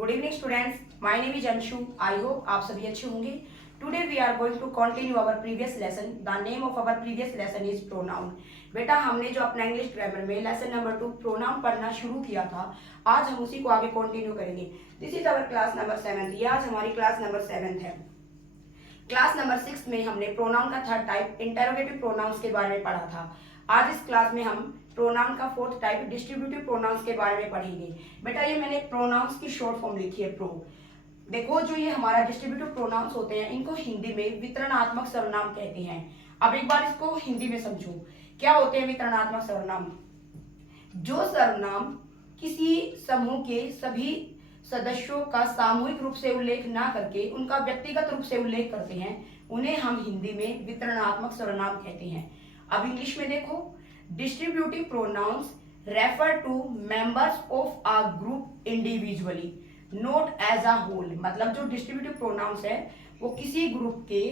Good evening students, my name is Anshu. I hope आप सभी अच्छे होंगे। Today we are going to continue our previous lesson. The name of our previous lesson is pronoun. बेटा, हमने जो अपना English grammar में लेसन नंबर 2 प्रोनाउन पढ़ना शुरू किया था, आज हम उसी को आगे कंटिन्यू करेंगे। This is our class number 7। ये आज हमारी क्लास नंबर 7 है। क्लास नंबर 6 में हमने प्रोनाउन का थर्ड टाइप इंटरोगेटिव प्रोनाउंस के बारे में पढ़ा था। आज इस क्लास में हम प्रोनाउन का फोर्थ टाइप डिस्ट्रीब्यूटिव प्रोनाउंस के बारे में पढ़ेंगे। बेटा, ये मैंने प्रोनाउंस की शॉर्ट फॉर्म लिखी है, प्रो। देखो, जो ये हमारा डिस्ट्रीब्यूटिव प्रोनाउंस होते हैं, इनको हिंदी में वितरणात्मक सर्वनाम कहते हैं। अब एक बार इसको हिंदी में समझो, क्या होते हैं वितरणात्मक सर्वनाम? जो सर्वनाम किसी समूह के सभी सदस्यों का सामूहिक रूप से उल्लेख ना करके उनका व्यक्तिगत रूप से उल्लेख करते हैं, उन्हें हम हिंदी में वितरणात्मक सर्वनाम कहते हैं। अब इंग्लिश में देखो, distributive pronouns refer to members of a group individually not as a whole. मतलब जो डिस्ट्रीब्यूटिव प्रोनाउंस है वो किसी ग्रुप के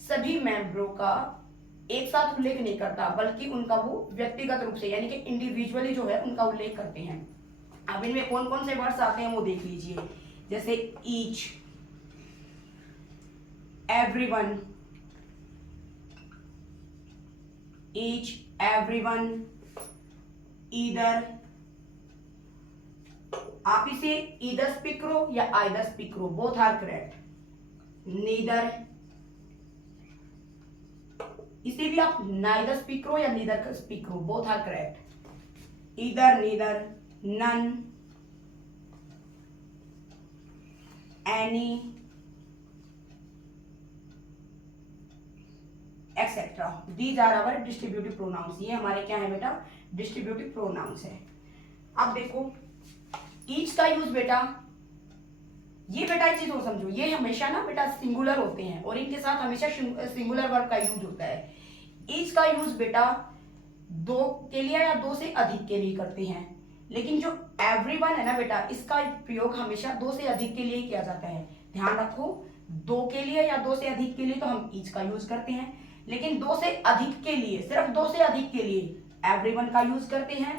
सभी मेंबरों का एक साथ उल्लेख नहीं करता, बल्कि उनका वो व्यक्तिगत रूप से यानी कि इंडिविजुअली जो है उनका उल्लेख करते हैं। अब इनमें कौन कौन से वर्ड्स आते हैं वो देख लीजिए, जैसे each, everyone, each, everyone, either। आप इसे either speak करो या either speak करो, both are correct। neither, इसे भी आप neither speak करो या neither speak करो, both are correct। either, neither, none, any, etcetera. These are our distributive pronouns. ये हमारे क्या है बेटा? डिस्ट्रीब्यूटिव प्रोनाउंस है। अब देखो, ईच का यूज बेटा, ये बेटा एक चीज और समझो, ये हमेशा ना बेटा सिंगुलर होते हैं और इनके साथ हमेशा सिंगुलर वर्ब का यूज होता है। ईच का यूज बेटा दो के लिए या दो से अधिक के लिए करते हैं, लेकिन जो एवरीवन है ना बेटा, इसका प्रयोग हमेशा दो से अधिक के लिए किया जाता है। ध्यान रखो, दो के लिए या दो से अधिक के लिए तो हम ईच का यूज करते हैं, लेकिन दो से अधिक के लिए, सिर्फ दो से अधिक के लिए एवरीवन का यूज करते हैं।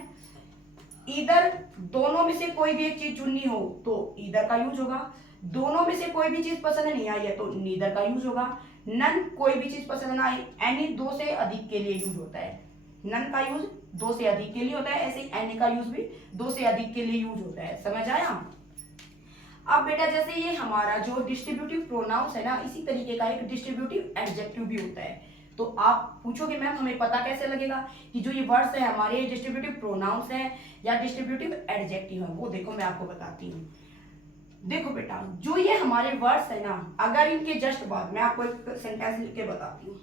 इधर दोनों में से कोई भी एक चीज चुननी हो तो इधर का यूज होगा। दोनों में से कोई भी चीज पसंद नहीं आई है तो नीदर का यूज होगा। नन, कोई भी चीज पसंद ना आई। एनी दो से अधिक के लिए यूज होता है। नन का यूज दो से अधिक के लिए होता है, ऐसे एनी का यूज भी दो से अधिक के लिए यूज होता है। समझ आया? अब बेटा, जैसे ये हमारा जो डिस्ट्रीब्यूटिव प्रोनाउंस है ना, इसी तरीके का एक डिस्ट्रीब्यूटिव एडजेक्टिव भी होता है। तो आप पूछोगे मैम हमें पता कैसे लगेगा कि जो ये वर्ड्स है हमारे डिस्ट्रीब्यूटिव प्रोनाउंस है या डिस्ट्रीब्यूटिव एडजेक्टिव है? वो देखो, मैं आपको बताती हूँ। देखो बेटा, जो ये हमारे वर्ड्स है ना, अगर इनके जस्ट बाद मैं आपको एक सेंटेंस लिख के बताती हूँ।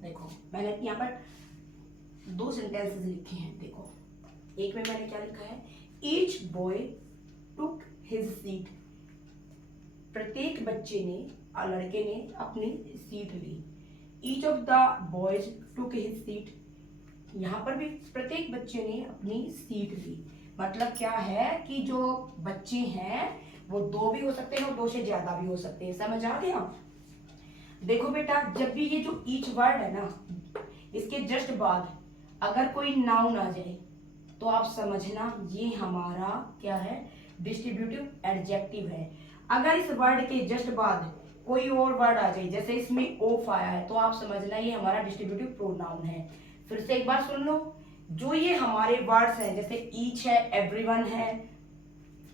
देखो, मैंने यहाँ पर दो सेंटेंसेस लिखे हैं। देखो, एक में मैंने क्या लिखा है? Each boy took his seat. प्रत्येक बच्चे ने, लड़के ने अपनी सीट ली। Each of the boys took his seat. यहाँ पर भी प्रत्येक बच्चे ने अपनी सीट ली। मतलब क्या है कि जो बच्चे हैं वो दो भी हो सकते हैं और दो से ज्यादा भी हो सकते हैं। समझ आ गया? देखो बेटा, जब भी ये जो ईच वर्ड है ना, इसके जस्ट बाद अगर कोई नाउन आ जाए तो आप समझना ये हमारा क्या है? डिस्ट्रीब्यूटिव एडजेक्टिव है। अगर इस वर्ड के जस्ट बाद कोई और वर्ड आ जाए, जैसे इसमें ऑफ आया है, तो आप समझना ये हमारा डिस्ट्रीब्यूटिव प्रोनाउन है। फिर से एक बार सुन लो, जो ये हमारे वर्ड्स हैं, जैसे ईच है, एवरीवन है,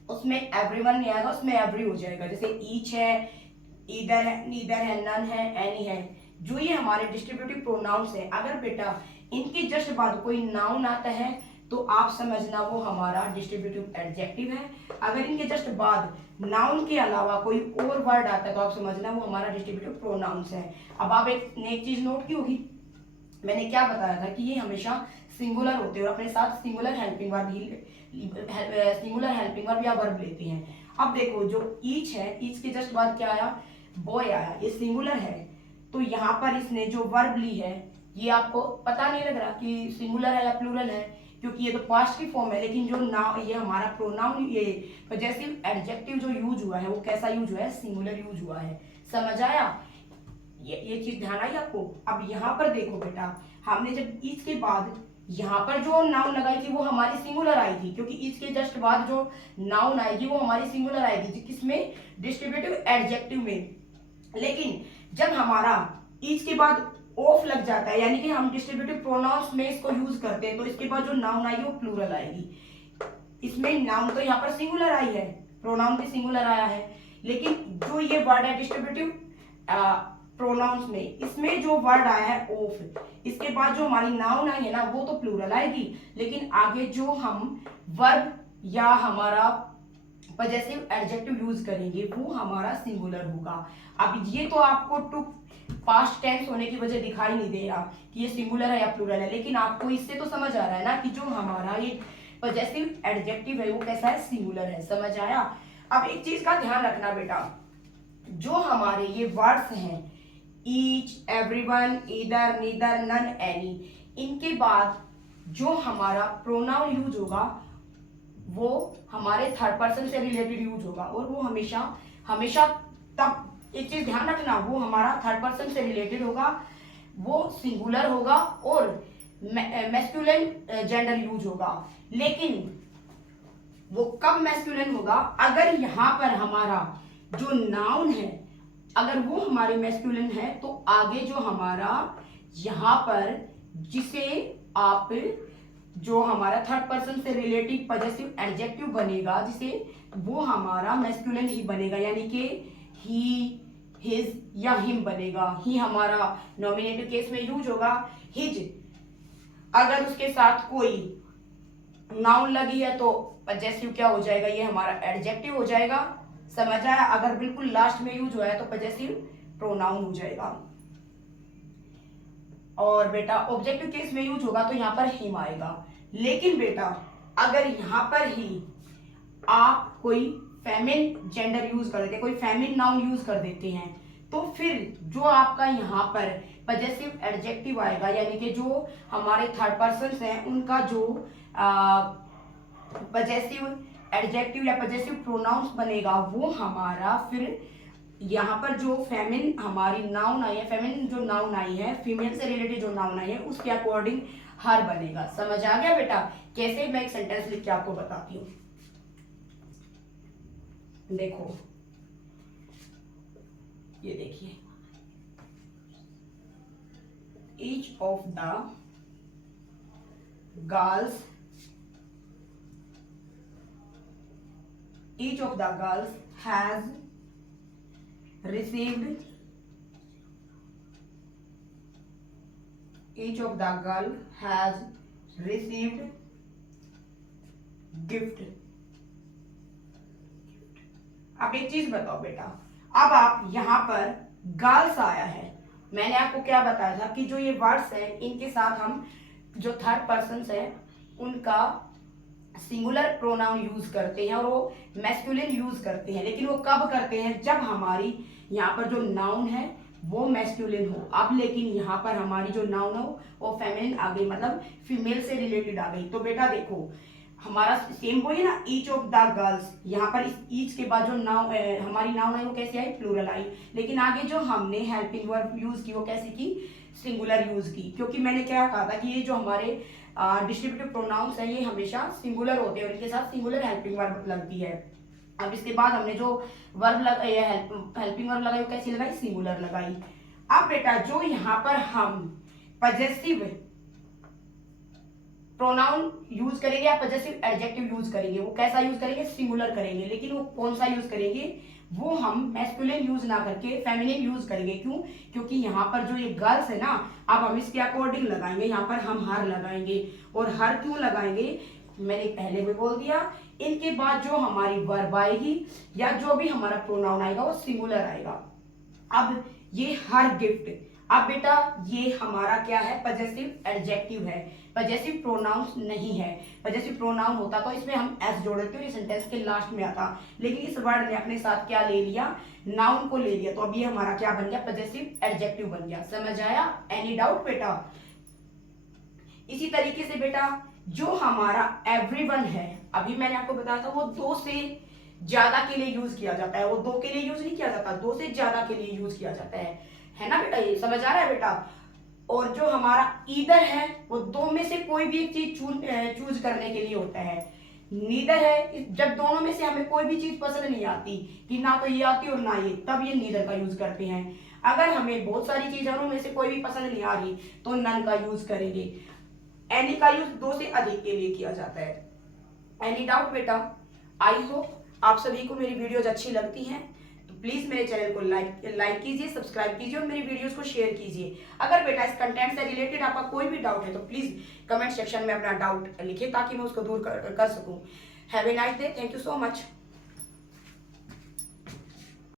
उसमें एवरीवन नहीं आएगा, उसमें एवरी हो जाएगा। जैसे ईच है, ईदर है, नीदर है, नन है, एनी है। जो ये हमारे डिस्ट्रीब्यूटिव प्रोनाउंस है, अगर बेटा इनके जस्ट बाद कोई नाउन आता है तो आप समझना वो हमारा डिस्ट्रीब्यूटिव एडजेक्टिव है। अगर इनके जस्ट बाद नाउन के अलावा कोई और वर्ड आता है तो आप समझना वो हमारा डिस्ट्रीब्यूटिव प्रोनाउंस है। अब आप एक चीज नोट की होगी, मैंने क्या बताया था कि ये हमेशा सिंगुलर होते हैं और अपने साथ सिंगुलर हेल्पिंग वर्ब या वर्ब लेते हैं। अब देखो जो ईच है, ईच के जस्ट बाद क्या आया, बॉय आया, ये सिंगुलर है, तो यहाँ पर इसने जो वर्ब ली है ये आपको पता नहीं लग रहा कि सिंगुलर है या प्लूरल है, क्योंकि ये तो पास्ट की फॉर्म है, लेकिन जो नाउन ये हमारा प्रोनाउन ये पजेसिव एडजेक्टिव जो यूज हुआ है वो कैसा यूज हुआ है, सिंगुलर यूज हुआ है। समझ आया, ये चीज ध्यान आई आपको। अब यहाँ पर देखो बेटा, हमने जब ईच के बाद यहाँ पर जो नाउन लगाई थी वो हमारी सिंगुलर आई थी, क्योंकि ईच के जस्ट बाद जो नाउन आएगी वो हमारी सिंगुलर आएगी, किसमें, डिस्ट्रीब्यूटिव एडजेक्टिव में। लेकिन जब हमारा ईच के बाद ऑफ लग जाता है, यानी कि हम डिस्ट्रीब्यूटिव प्रोनाउंस में इसको यूज करते हैं, तो इसके बाद जो नाउन आएगी वो प्लूरल आएगी। इसमें नाउन तो यहाँ पर सिंगुलर आई है, प्रोनाउन भी सिंगुलर आया है, लेकिन जो ये वर्ड है डिस्ट्रीब्यूटिव प्रोनाउंस में, इसमें जो वर्ड आया है ऑफ, इसके बाद जो हमारी नाउन आई है ना वो तो प्लूरल आएगी, लेकिन आगे जो हम वर्ब या हमारा पजेसिव एडजेक्टिव यूज करेंगे वो हमारा सिंगुलर होगा। अब ये तो आपको टू पास्ट टेंस होने की वजह दिखाई नहीं दे रहा कि ये सिंगुलर है या प्लूरल है, लेकिन आपको इससे तो समझ आ रहा है ना कि जो हमारा ये पजेसिव एडजेक्टिव है वो कैसा है, सिंगुलर है। समझ आया। अब एक चीज का ध्यान रखना बेटा, जो हमारे ये वर्ड्स हैं each, everyone, either, neither, none, any, इनके बाद जो हमारा प्रोनाउन यूज होगा वो हमारे थर्ड पर्सन से रिलेटेड यूज होगा, और वो हमेशा हमेशा तब एक चीज ध्यान रखना, वो हमारा थर्ड पर्सन से रिलेटेड होगा, वो सिंगुलर होगा और मैस्कुलिन जेंडर यूज होगा। लेकिन वो कब मैस्कुलिन होगा, अगर यहाँ पर हमारा जो नाउन है अगर वो हमारी मैस्कुलिन है, तो आगे जो हमारा यहाँ पर जिसे आप जो हमारा थर्ड पर्सन से रिलेटिव पजेसिव एडजेक्टिव बनेगा, जिसे वो हमारा मैस्कुलिन ही बनेगा, यानी कि ही, हिज या हिम बनेगा। ही हमारा नॉमिनेटिव केस में यूज होगा, हिज अगर उसके साथ कोई नाउन लगी है तो पजेसिव क्या हो जाएगा, ये हमारा एडजेक्टिव हो जाएगा। समझ आया। अगर बिल्कुल लास्ट में यूज हुआ है तो पजेसिव प्रोनाउन हो जाएगा। और बेटा ऑब्जेक्टिव केस में यूज होगा तो यहाँ पर हिम आएगा। लेकिन बेटा अगर यहाँ पर ही आप कोई फेमिन जेंडर यूज कर देते, कोई फेमिन नाउन यूज कर देते हैं, तो फिर जो आपका यहाँ पर पजेसिव एडजेक्टिव आएगा, यानी कि जो हमारे थर्ड पर्सन हैं उनका जो पजेसिव एडजेक्टिव या पजेसिव प्रोनाउंस बनेगा, वो हमारा फिर यहाँ पर जो फेमिन हमारी नाउन आई है, फेमिन जो नाउन आई है, फीमेल से रिलेटेड जो नाउन आई है, उसके अकॉर्डिंग हर बनेगा। समझ आ गया बेटा। कैसे, मैं एक सेंटेंस लिख के आपको बताती हूँ। देखो ये देखिए, each of the girls, each of the girls has received, each of the girl has received gift। अब एक चीज बताओ बेटा, अब आप यहाँ पर गर्ल्स आया है, मैंने आपको क्या बताया था कि जो ये वर्ड्स हैं इनके साथ हम जो थर्ड पर्सन है उनका सिंगुलर प्रोनाउन यूज करते हैं और वो मैस्कुलिन यूज करते हैं। लेकिन वो कब करते हैं, जब हमारी यहाँ पर जो नाउन है वो मैस्कुलिन हो। अब लेकिन यहाँ पर हमारी जो नाउन हो वो फेमिनिन आ गई, मतलब फीमेल से रिलेटेड आ गई। तो बेटा देखो हमारा सेम वही है ना, ईच ऑफ द गर्ल्स, यहाँ पर इस ईच के बाद जो नाउन हमारी नाउन आई वो कैसे आई, प्लूरल आई। लेकिन आगे जो हमने हेल्पिंग वर्ब यूज की वो कैसे की, सिंगुलर यूज की, क्योंकि मैंने क्या कहा था कि ये जो हमारे डिस्ट्रीब्यूटिव प्रोनाउंस है ये हमेशा सिंगुलर होते हैं और इनके साथ सिंगुलर हेल्पिंग वर्ब लगती है। अब इसके बाद हमने जो वर्ब हेल्पिंग वर्ब लगाई वो कैसी लगाई, सिंगुलर लगाई। अब बेटा जो यहाँ पर हम पजेसिव प्रोनाउन यूज करेंगे या पजेसिव एडजेक्टिव यूज करेंगे, वो कैसा यूज करेंगे, सिंगुलर करेंगे। लेकिन वो कौन सा यूज करेंगे, वो हम मैस्कुलिन यूज ना करके फेमिनिन यूज करेंगे। क्यों, क्योंकि यहाँ पर जो ये गर्ल्स है ना, अब हम इसके अकॉर्डिंग लगाएंगे, यहाँ पर हम हर लगाएंगे। और हर क्यों लगाएंगे, मैंने पहले भी बोल दिया, इनके बाद जो हमारी वर्ब आएगी या जो भी हमारा प्रोनाउन आएगा वो सिंगुलर आएगा। अब ये हर गिफ्ट, अब बेटा ये हमारा क्या है, पजेसिव एडजेक्टिव है। पजेसिव प्रोनाउंस नहीं है। पजेसिव प्रोनाउन होता तो इसमें हम एस जोड़ देते हैं, सेंटेंस के लास्ट में आता, लेकिन इस वर्ड ने अपने साथ क्या ले लिया, नाउन को ले लिया। तो अब ये हमारा क्या बन गया, पजेसिव एडजेक्टिव बन गया। समझ आया? एनी डाउट बेटा? इसी तरीके से बेटा जो हमारा एवरीवन है, अभी मैंने आपको बताया था वो दो से ज्यादा के लिए यूज किया जाता है, वो दो के लिए यूज नहीं किया जाता, दो से ज्यादा के लिए यूज किया जाता है ना बेटा? ये समझ आ रहा है बेटा? और जो हमारा ईदर है वो दो में से कोई भी एक चीज चूज करने के लिए होता है। नीदर है जब दोनों में से हमें कोई भी चीज पसंद नहीं आती, कि ना तो ये आती और ना ये, तब ये नीदर का यूज करते हैं। अगर हमें बहुत सारी चीजों में से कोई भी पसंद नहीं आ रही तो नन का यूज करेंगे। एनी का यूज दो से अधिक के लिए किया जाता है। एनी डाउट बेटा? आई होप आप सभी को मेरी वीडियोज अच्छी लगती हैं, तो प्लीज मेरे चैनल को लाइक कीजिए, सब्सक्राइब कीजिए और मेरी वीडियोस को शेयर कीजिए। अगर बेटा इस कंटेंट से रिलेटेड आपका कोई भी डाउट है तो प्लीज कमेंट सेक्शन में अपना डाउट लिखिए ताकि मैं उसको दूर कर सकूं। Have a nice day. Thank you so much.